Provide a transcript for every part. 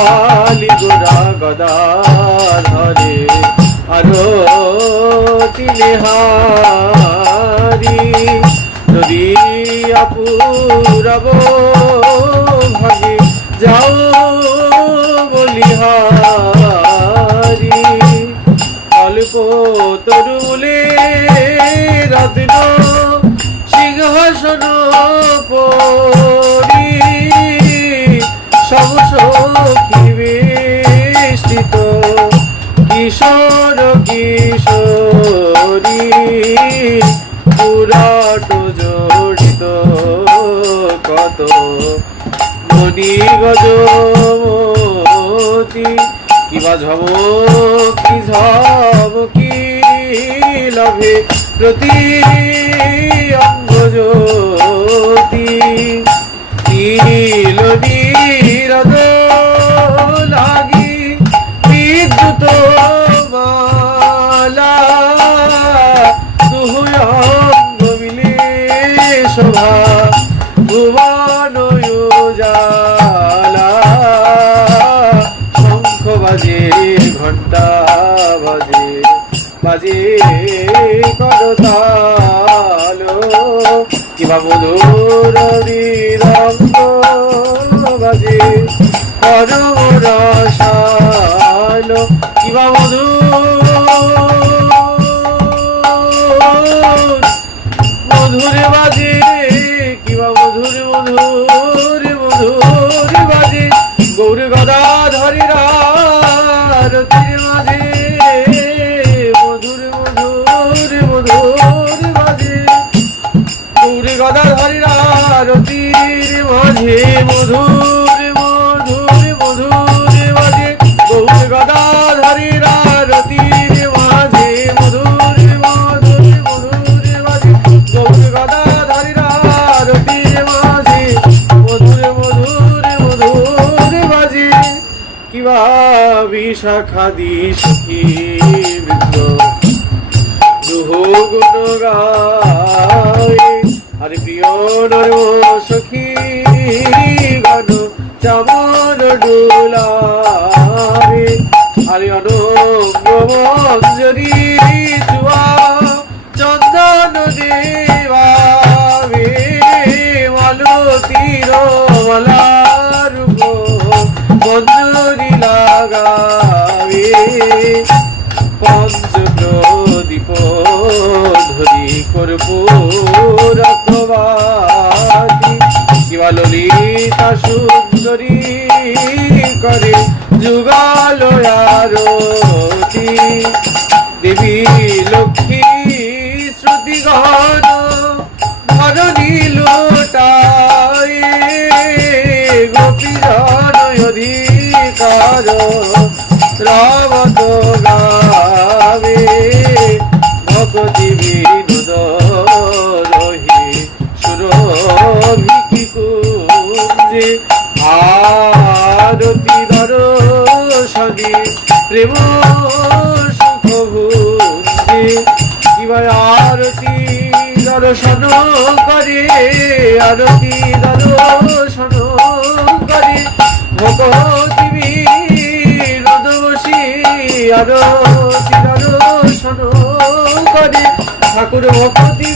কালি গোরা গদা ধরে আরও তিনিহারি যদি আপুরব ভাগে যাও বলিহারি অল্প তরুলে রত্ন, সিংহাসন পরি কত মণি গজমতি কিবা ঝম কি ঝম কি লভে প্রতি অঙ্গ জ্যোতি। নীল নীরদ লাগি বিদ্যুৎ মালা দুহুয় অঙ্গ মিলে শোভা। ভুবন বাজে করতালো কিবা মধুর বিরঙ্গ বাজে পরম রসালো। কিবা মধুর মধুর গদা মাঝে, মধুর মধুর মধুর বাজে গৌর গদা ধরি রতির মাঝে, মধুর মধুর মধুর বাজে গৌর গদা ধরি রতির মাঝে, মধুর মধুর মধুর বাজে কিবা বিশাখা দি সখী বৃন্দ দুহ গুণ গায়ে। আরে প্রিয় নর সখী গণ চামন ডোলারে আরে অনঙ্গ মঞ্জরি চুয়া চন্দন দেবাবে মালতীর মালার মঞ্জরি লাগাবে। পঞ্চপ্রদীপ ধরি কর্পূরকবাতি কিবা ললিতা সুন্দরী করে যুগাল আরতি দেবী লক্ষ্মী শ্রুতি গহন ধরণী লোটায় গোপী জন অধিকার রাবত গাবে ভক্তি প্রেম সুখ ভুঞ্জে আরতি দর্শন করে, আরতি দর্শন করে। ভগবতী বিনোদ বসি আরতি দর্শন করে। ঠাকুর ভক্তি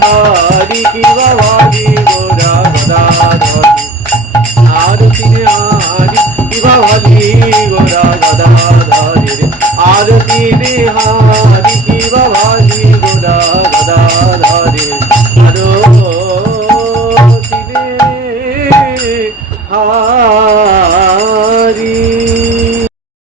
হরি কিবা হরি গোরা গোরা হরি আরতি রে হরি কিবা হরি গোরা গদা হরি রে আরতি রে হরি কিবা হরি গোরা গদা আরতি রে হরি